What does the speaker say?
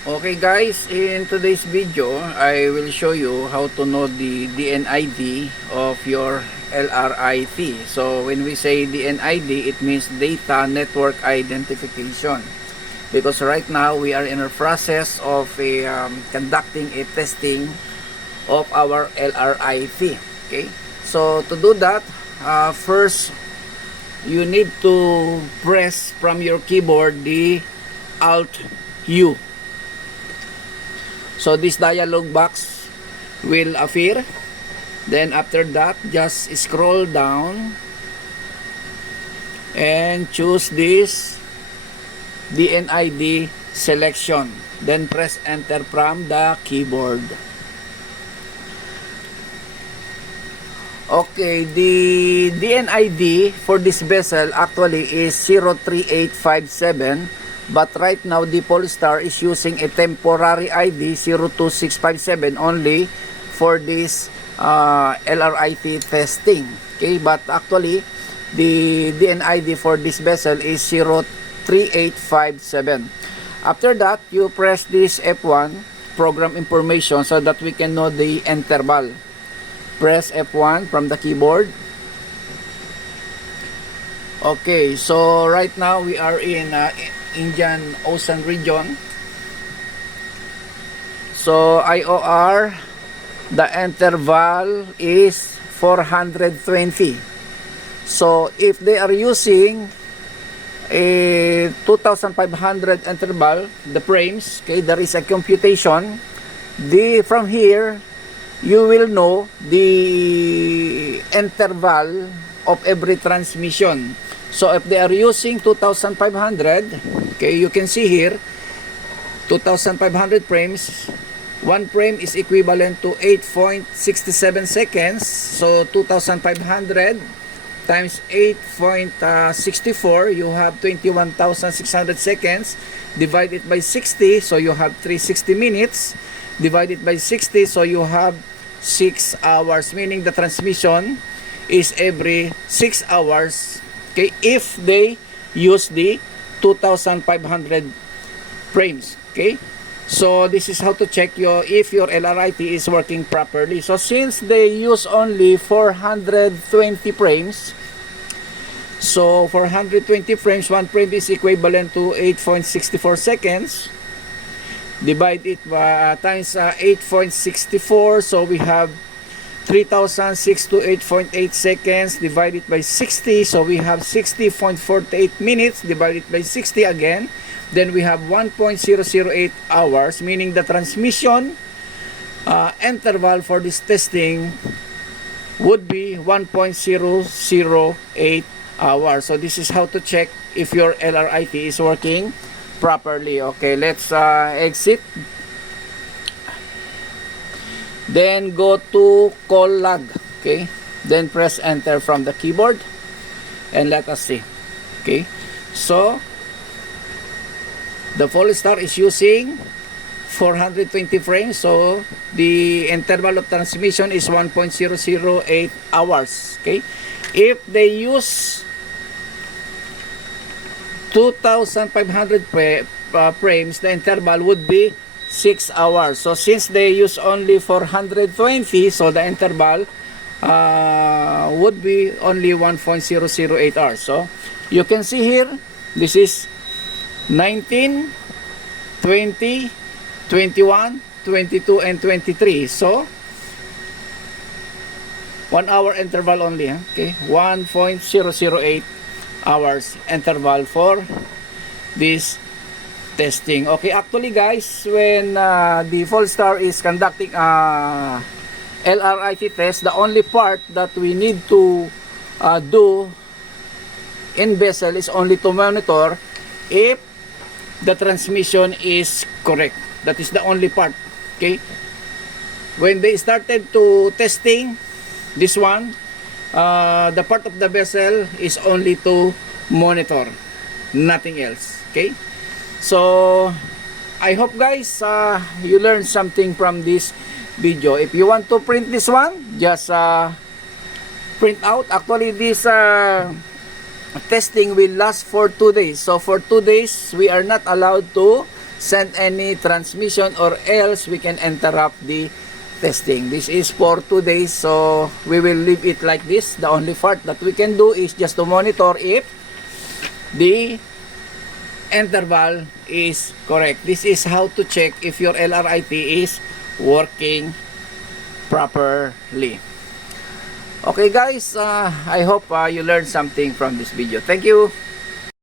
Okay guys, in today's video, I will show you how to know the DNID of your LRIT. So when we say DNID, it means Data Network Identification. Because right now, we are in a process of conducting a testing of our LRIT. Okay, so to do that, first, you need to press from your keyboard the Alt U. So this dialog box will appear. Then after that, just scroll down and choose this DNID selection. Then press enter from the keyboard. Okay, the DNID for this vessel actually is 03857. But right now, the Polestar is using a temporary ID 02657 only for this LRIT testing. Okay, but actually, the DNID for this vessel is 03857. After that, you press this F1, program information, so that we can know the interval. Press F1 from the keyboard. Okay, so right now we are in Indian Ocean region. So IOR, the interval is 420. So if they are using a 2500 interval, the frames, okay, there is a computation. From here, you will know the interval of every transmission. So if they are using 2500, okay, you can see here 2500 frames. One frame is equivalent to 8.67 seconds. So 2500 times 8.64, you have 21,600 seconds. Divide it by 60, so you have 360 minutes. Divide it by 60, so you have 6 hours, meaning the transmission is every 6 hours. Okay, if they use the 2500 frames. Okay, so this is how to check if your LRIT is working properly. So since they use only 420 frames, so 420 frames, one frame is equivalent to 8.64 seconds. Divide it by times 8.64, so we have 3,628.8 seconds. Divided by 60, so we have 60.48 minutes. Divided by 60 again, then we have 1.008 hours, meaning the transmission interval for this testing would be 1.008 hours. So this is how to check if your LRIT is working properly. Okay, let's exit. Then go to call log. Okay, then press enter from the keyboard and let us see. Okay, so the Polestar is using 420 frames, so the interval of transmission is 1.008 hours. Okay, if they use 2500 frames, the interval would be 6 hours. So since they use only 420, so the interval would be only 1.008 hours. So you can see here, this is 19, 20, 21, 22, and 23. So 1 hour interval only. Okay, 1.008 hours interval for this testing. Okay, actually guys, when the Polestar is conducting LRIT test, the only part that we need to do in vessel is only to monitor if the transmission is correct. That is the only part. Okay, when they started to testing this one, the part of the vessel is only to monitor, nothing else. Okay, so I hope guys you learned something from this video. If you want to print this one, just print out. Actually this testing will last for 2 days. So for 2 days we are not allowed to send any transmission, or else we can interrupt the testing. This is for 2 days, so we will leave it like this. The only part that we can do is just to monitor if the interval is correct. This is how to check if your LRIT is working properly. Okay guys, I hope you learned something from this video. Thank you.